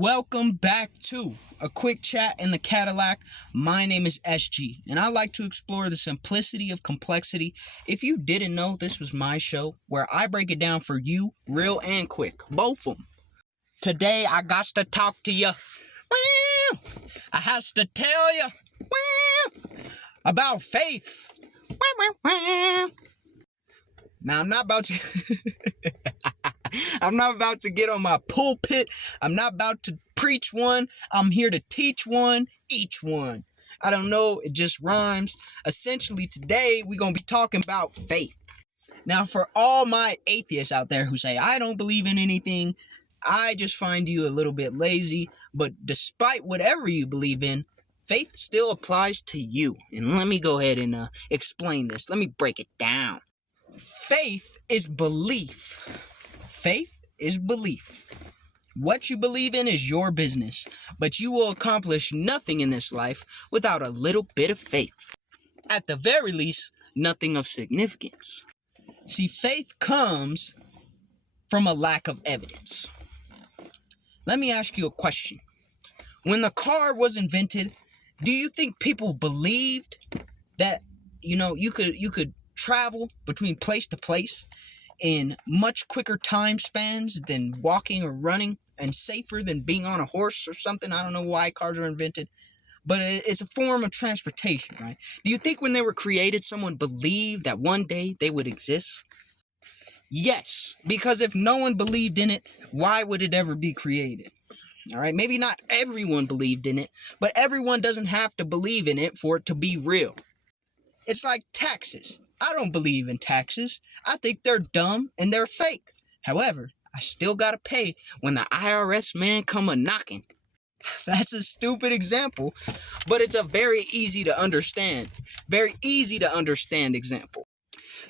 Welcome back to a quick chat in the Cadillac. My name is SG, and I like to explore the simplicity of complexity. If you didn't know, this was my show where I break it down for you, real and quick, both of them. Today, I got to talk to you. I has to tell you about faith. Now, I'm not about to get on my pulpit. I'm not about to preach one. I'm here to teach one, each one. I don't know, it just rhymes. Essentially, today, we're going to be talking about faith. Now, for all my atheists out there who say, I don't believe in anything, I just find you a little bit lazy. But despite whatever you believe in, faith still applies to you. And let me go ahead and explain this. Let me break it down. Faith is belief. Faith is belief. What you believe in is your business, but you will accomplish nothing in this life without a little bit of faith. At the very least, nothing of significance. See, faith comes from a lack of evidence. Let me ask you a question. When the car was invented, do you think people believed that, you could travel between place to place in much quicker time spans than walking or running, and safer than being on a horse or something? I don't know why cars were invented, but it's a form of transportation, right? Do you think when they were created, someone believed that one day they would exist? Yes, because if no one believed in it, why would it ever be created? All right, maybe not everyone believed in it, but everyone doesn't have to believe in it for it to be real. It's like taxes. I don't believe in taxes. I think they're dumb and they're fake. However, I still gotta pay when the IRS man come a-knocking. That's a stupid example, but it's a very easy to understand example.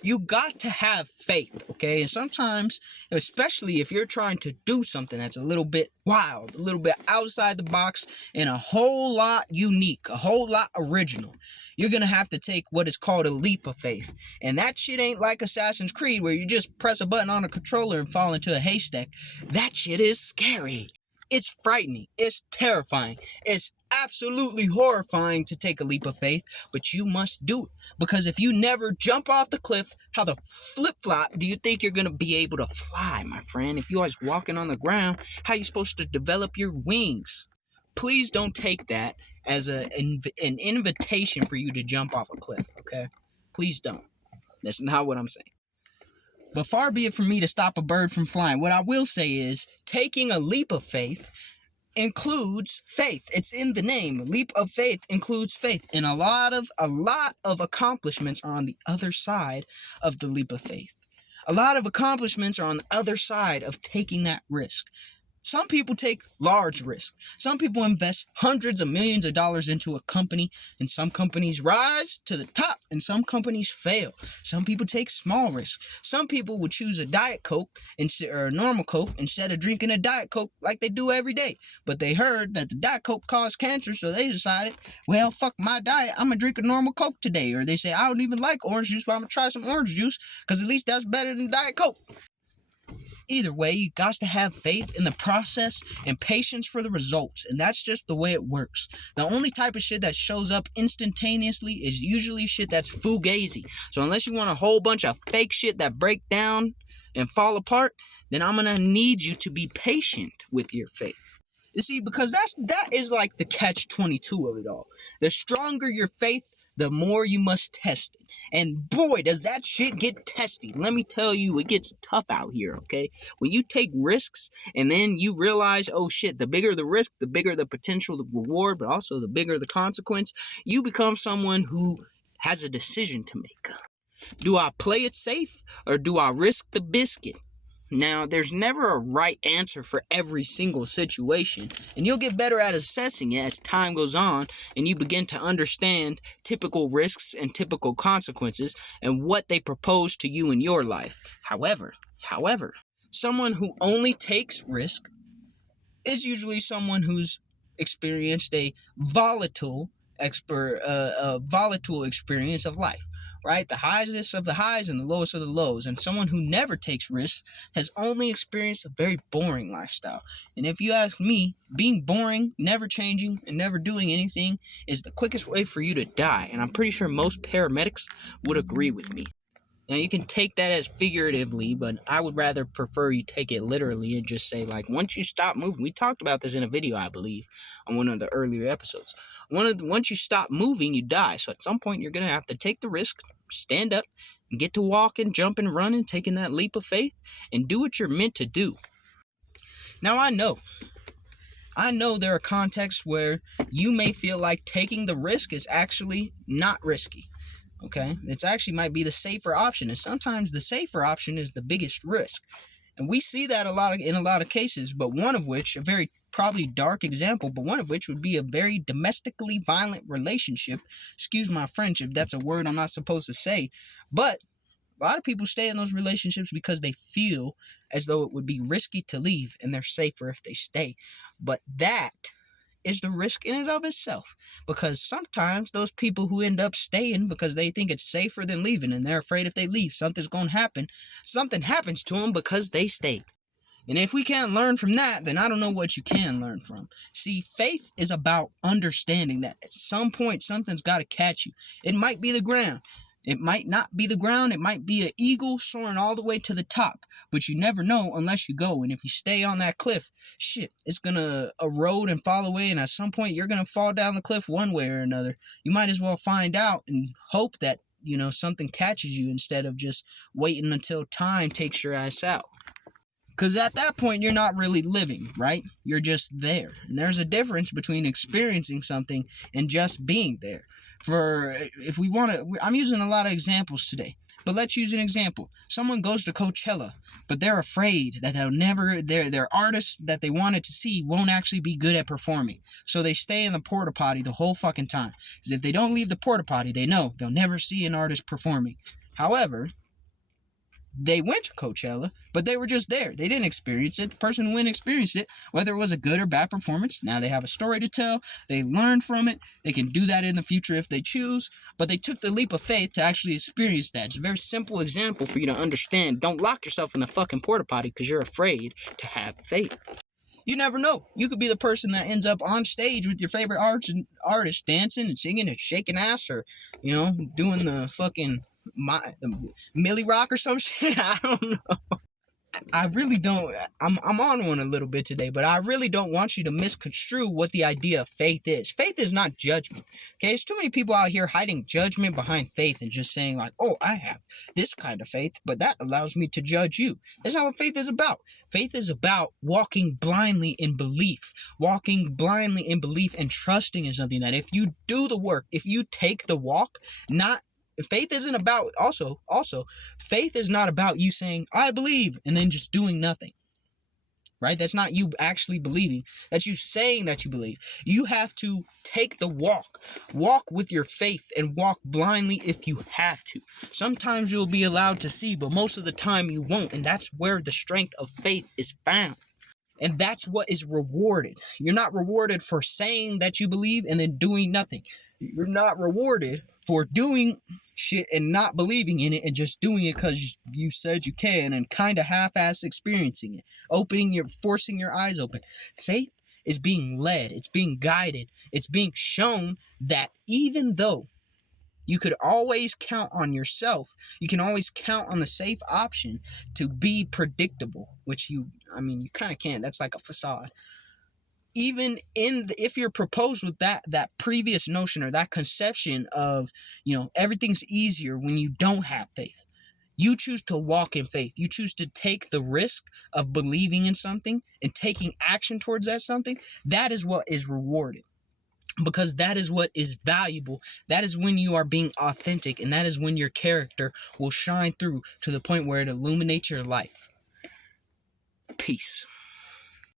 You got to have faith, okay? And sometimes, especially if you're trying to do something that's a little bit wild, a little bit outside the box, and a whole lot unique, a whole lot original, you're going to have to take what is called a leap of faith. And that shit ain't like Assassin's Creed where you just press a button on a controller and fall into a haystack. That shit is scary. It's frightening. It's terrifying. It's absolutely horrifying to take a leap of faith, but you must do it. Because if you never jump off the cliff, how the flip-flop do you think you're going to be able to fly, my friend? If you're always walking on the ground, how are you supposed to develop your wings? Please don't take that as an invitation for you to jump off a cliff, okay? Please don't. That's not what I'm saying. But far be it from me to stop a bird from flying. What I will say is taking a leap of faith includes faith. It's in the name. Leap of faith includes faith. And a lot of accomplishments are on the other side of the leap of faith. A lot of accomplishments are on the other side of taking that risk. Some people take large risks. Some people invest hundreds of millions of dollars into a company, and some companies rise to the top, and some companies fail. Some people take small risks. Some people would choose a Diet Coke or a normal Coke instead of drinking a Diet Coke like they do every day. But they heard that the Diet Coke caused cancer, so they decided, well, fuck my diet, I'm going to drink a normal Coke today. Or they say, I don't even like orange juice, but I'm going to try some orange juice because at least that's better than Diet Coke. Either way, you got to have faith in the process and patience for the results. And that's just the way it works. The only type of shit that shows up instantaneously is usually shit that's fugazi. So unless you want a whole bunch of fake shit that break down and fall apart, then I'm going to need you to be patient with your faith. You see, because that is like the catch-22 of it all. The stronger your faith, the more you must test it. And boy, does that shit get testy. Let me tell you, it gets tough out here, okay? When you take risks and then you realize, oh shit, the bigger the risk, the bigger the potential reward, but also the bigger the consequence, you become someone who has a decision to make. Do I play it safe or do I risk the biscuit? Now, there's never a right answer for every single situation, and you'll get better at assessing it as time goes on and you begin to understand typical risks and typical consequences and what they propose to you in your life. However, someone who only takes risk is usually someone who's experienced a volatile experience of life. right? The highest of the highs and the lowest of the lows. And someone who never takes risks has only experienced a very boring lifestyle. And if you ask me, being boring, never changing, and never doing anything is the quickest way for you to die. And I'm pretty sure most paramedics would agree with me. Now, you can take that as figuratively, but I would rather prefer you take it literally and just say, like, once you stop moving, we talked about this in a video, I believe, on one of the earlier episodes. Once you stop moving, you die. So at some point, you're going to have to take the risk, stand up, and get to walking, jumping, running, taking that leap of faith, and do what you're meant to do. Now, I know there are contexts where you may feel like taking the risk is actually not risky. Okay, it's actually might be the safer option, and sometimes the safer option is the biggest risk, and we see that in a lot of cases. But one of which, a very probably dark example, but one of which would be a very domestically violent relationship. Excuse my French if that's a word I'm not supposed to say, but a lot of people stay in those relationships because they feel as though it would be risky to leave, and they're safer if they stay. But that is the risk in and of itself, because sometimes those people who end up staying because they think it's safer than leaving, and they're afraid if they leave something's going to happen, something happens to them because they stayed. And if we can't learn from that, then I don't know what you can learn from. See, faith is about understanding that at some point something's got to catch you. It might be the ground. It might not be the ground. It might be an eagle soaring all the way to the top. But you never know unless you go. And if you stay on that cliff, shit, it's going to erode and fall away. And at some point, you're going to fall down the cliff one way or another. You might as well find out and hope that, something catches you instead of just waiting until time takes your ass out. Because at that point, you're not really living, right? You're just there. And there's a difference between experiencing something and just being there. I'm using a lot of examples today, but let's use an example. Someone goes to Coachella, but they're afraid that their artists that they wanted to see won't actually be good at performing. So they stay in the porta potty the whole fucking time. Because if they don't leave the porta potty, they know they'll never see an artist performing. However, they went to Coachella, but they were just there. They didn't experience it. The person who went and experienced it, whether it was a good or bad performance, now they have a story to tell. They learned from it. They can do that in the future if they choose, but they took the leap of faith to actually experience that. It's a very simple example for you to understand. Don't lock yourself in the fucking porta potty because you're afraid to have faith. You never know. You could be the person that ends up on stage with your favorite artist dancing and singing and shaking ass, or, doing the fucking Millie Rock or some shit. I don't know. I really don't. I'm on one a little bit today, but I really don't want you to misconstrue what the idea of faith is. Faith is not judgment. Okay, there's too many people out here hiding judgment behind faith and just saying like, "Oh, I have this kind of faith, but that allows me to judge you." That's not what faith is about. Faith is about walking blindly in belief, and trusting in something that if you do the work, if you take the walk, faith isn't about, also, faith is not about you saying, I believe, and then just doing nothing, right? That's not you actually believing. That's you saying that you believe. You have to take the walk with your faith, and walk blindly if you have to. Sometimes you'll be allowed to see, but most of the time you won't, and that's where the strength of faith is found. And that's what is rewarded. You're not rewarded for saying that you believe and then doing nothing. You're not rewarded for doing shit and not believing in it and just doing it because you said you can and kind of half-ass experiencing it. Forcing your eyes open. Faith is being led. It's being guided. It's being shown that even though you could always count on yourself, you can always count on the safe option to be predictable, which you kind of can't. That's like a facade. Even if you're proposed with that previous notion or that conception of, everything's easier when you don't have faith. You choose to walk in faith. You choose to take the risk of believing in something and taking action towards that something. That is what is rewarded. Because that is what is valuable. That is when you are being authentic, and that is when your character will shine through to the point where it illuminates your life. Peace.